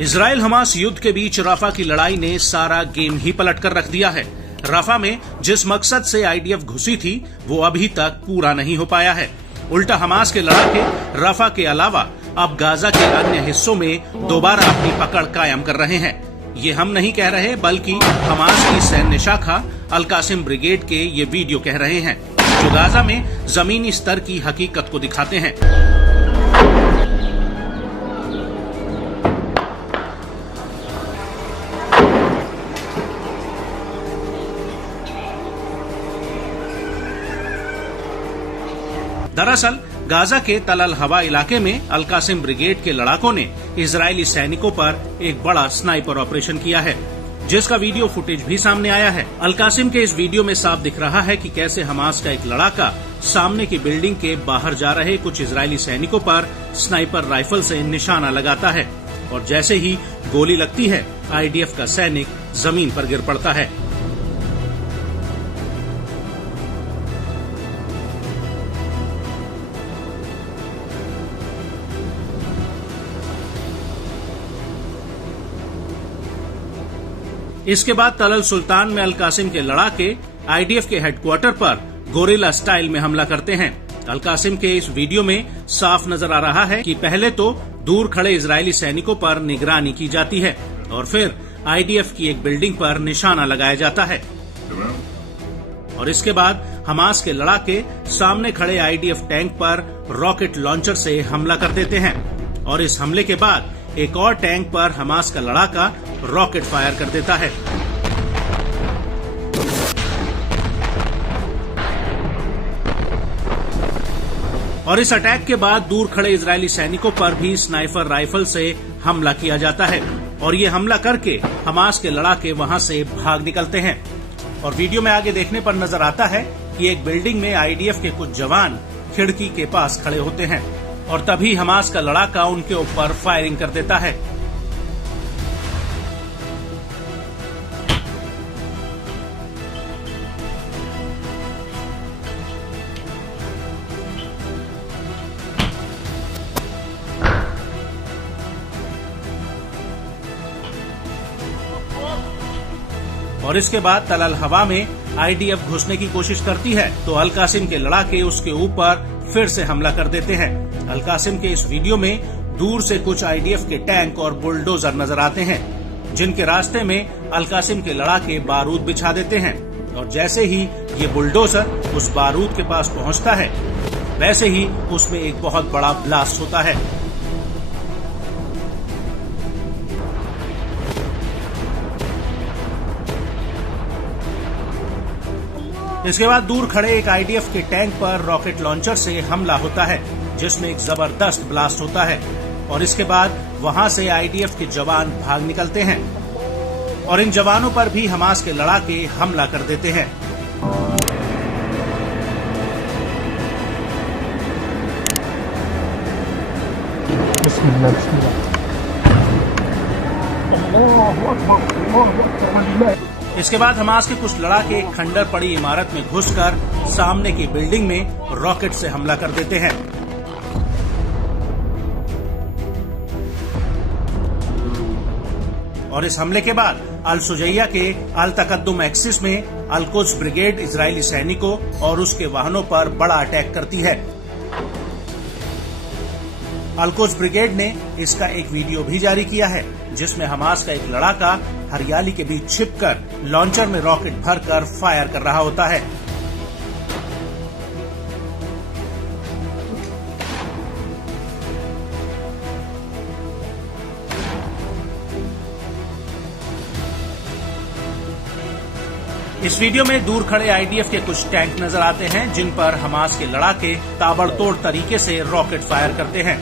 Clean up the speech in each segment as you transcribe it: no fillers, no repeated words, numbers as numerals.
Israel Hamas युद्ध के बीच Rafa की लड़ाई ने सारा गेम ही पलट कर रख दिया है। राफा में जिस मकसद से आईडीएफ घुसी थी वो अभी तक पूरा नहीं हो पाया है। उल्टा हमास के लड़ाके राफा के अलावा अब गाजा के अन्य हिस्सों में दोबारा अपनी पकड़ कायम कर रहे हैं। ये हम नहीं कह रहे, बल्कि हमास की सैन्य शाखा अल कासिम ब्रिगेड के ये वीडियो कह रहे हैं, जो गाजा में जमीनी स्तर की हकीकत को दिखाते हैं। दरअसल गाजा के तल अल हवा इलाके में अल कासिम ब्रिगेड के लड़ाकों ने इजरायली सैनिकों पर एक बड़ा स्नाइपर ऑपरेशन किया है, जिसका वीडियो फुटेज भी सामने आया है। अल कासिम के इस वीडियो में साफ दिख रहा है कि कैसे हमास का एक लड़ाका सामने की बिल्डिंग के बाहर जा रहे कुछ इजरायली सैनिकों पर स्नाइपर राइफल से निशाना लगाता है, और जैसे ही गोली लगती है आईडीएफ का सैनिक जमीन पर गिर पड़ता है। इसके बाद तल अल सुल्तान में अल कासिम के लड़ाके आईडीएफ के हेडक्वार्टर पर गोरिल्ला स्टाइल में हमला करते हैं। अल कासिम के इस वीडियो में साफ नजर आ रहा है कि पहले तो दूर खड़े इजरायली सैनिकों पर निगरानी की जाती है और फिर आईडीएफ की एक बिल्डिंग पर निशाना लगाया जाता है, और इसके बाद हमास के लड़ाके सामने खड़े आईडीएफ टैंक पर रॉकेट लॉन्चर से हमला कर देते हैं, और इस हमले के बाद एक और टैंक पर हमास का लड़ाका रॉकेट फायर कर देता है। और इस अटैक के बाद दूर खड़े इजरायली सैनिकों पर भी स्नाइपर राइफल से हमला किया जाता है, और ये हमला करके हमास के लड़ाके वहां से भाग निकलते हैं। और वीडियो में आगे देखने पर नजर आता है कि एक बिल्डिंग में आईडीएफ के कुछ जवान खिड़की के पास खड़े होते हैं, और तभी हमास का लड़ाका उनके ऊपर फायरिंग कर देता है। और इसके बाद तल अल हवा में आईडीएफ घुसने की कोशिश करती है तो अल कासिम के लड़ाके उसके ऊपर फिर से हमला कर देते हैं। अल कासिम के इस वीडियो में दूर से कुछ आईडीएफ के टैंक और बुलडोजर नजर आते हैं, जिनके रास्ते में अल कासिम के लड़ाके बारूद बिछा देते हैं, और जैसे ही ये बुलडोजर उस बारूद के पास पहुंचता है वैसे ही उसमें एक बहुत बड़ा ब्लास्ट होता है। इसके बाद दूर खड़े एक आईडीएफ के टैंक पर रॉकेट लॉन्चर से हमला होता है, जिसमें एक जबरदस्त ब्लास्ट होता है, और इसके बाद वहां से आईडीएफ के जवान भाग निकलते हैं, और इन जवानों पर भी हमास के लड़ाके हमला कर देते हैं। इसके बाद हमास के कुछ लड़ाके एक खंडर पड़ी इमारत में घुसकर सामने की बिल्डिंग में रॉकेट से हमला कर देते हैं। और इस हमले के बाद अल सुजैया के अल तकद्दुम एक्सिस में अल कुद्स ब्रिगेड इजरायली सैनिकों और उसके वाहनों पर बड़ा अटैक करती है। अल कुद्स ब्रिगेड ने इसका एक वीडियो भी जारी किया है, जिसमें हमास का एक लड़ाका हरियाली के बीच छिपकर लॉन्चर में रॉकेट भरकर फायर कर रहा होता है। इस वीडियो में दूर खड़े आईडीएफ के कुछ टैंक नजर आते हैं, जिन पर हमास के लड़ाके ताबड़तोड़ तरीके से रॉकेट फायर करते हैं।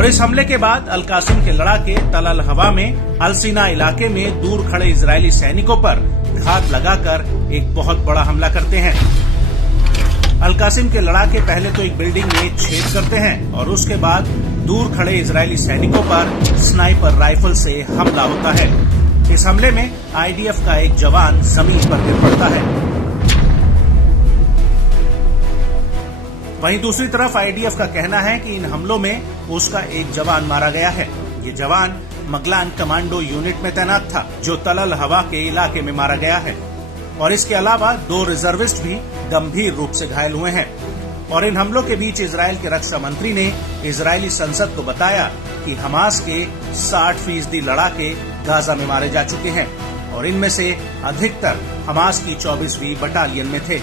और इस हमले के बाद अल कासिम के लड़ाके तल अल हवा में अल सीना इलाके में दूर खड़े इजरायली सैनिकों पर घात लगाकर एक बहुत बड़ा हमला करते हैं। अल कासिम के लड़ाके पहले तो एक बिल्डिंग में छेद करते हैं और उसके बाद दूर खड़े इजरायली सैनिकों पर स्नाइपर राइफल से हमला होता है। इस हमले में आईडीएफ का एक जवान जमीन पर गिर पड़ता है। वहीं दूसरी तरफ आईडीएफ का कहना है कि इन हमलों में उसका एक जवान मारा गया है। ये जवान मगलान कमांडो यूनिट में तैनात था, जो तल अल हवा के इलाके में मारा गया है। और इसके अलावा 2 रिजर्विस्ट भी गंभीर रूप से घायल हुए हैं। और इन हमलों के बीच इजराइल के रक्षा मंत्री ने इजरायली संसद को बताया कि हमास के 60% लड़ाके गाजा में मारे जा चुके हैं और इनमें से अधिकतर हमास की 24वीं बटालियन में थे।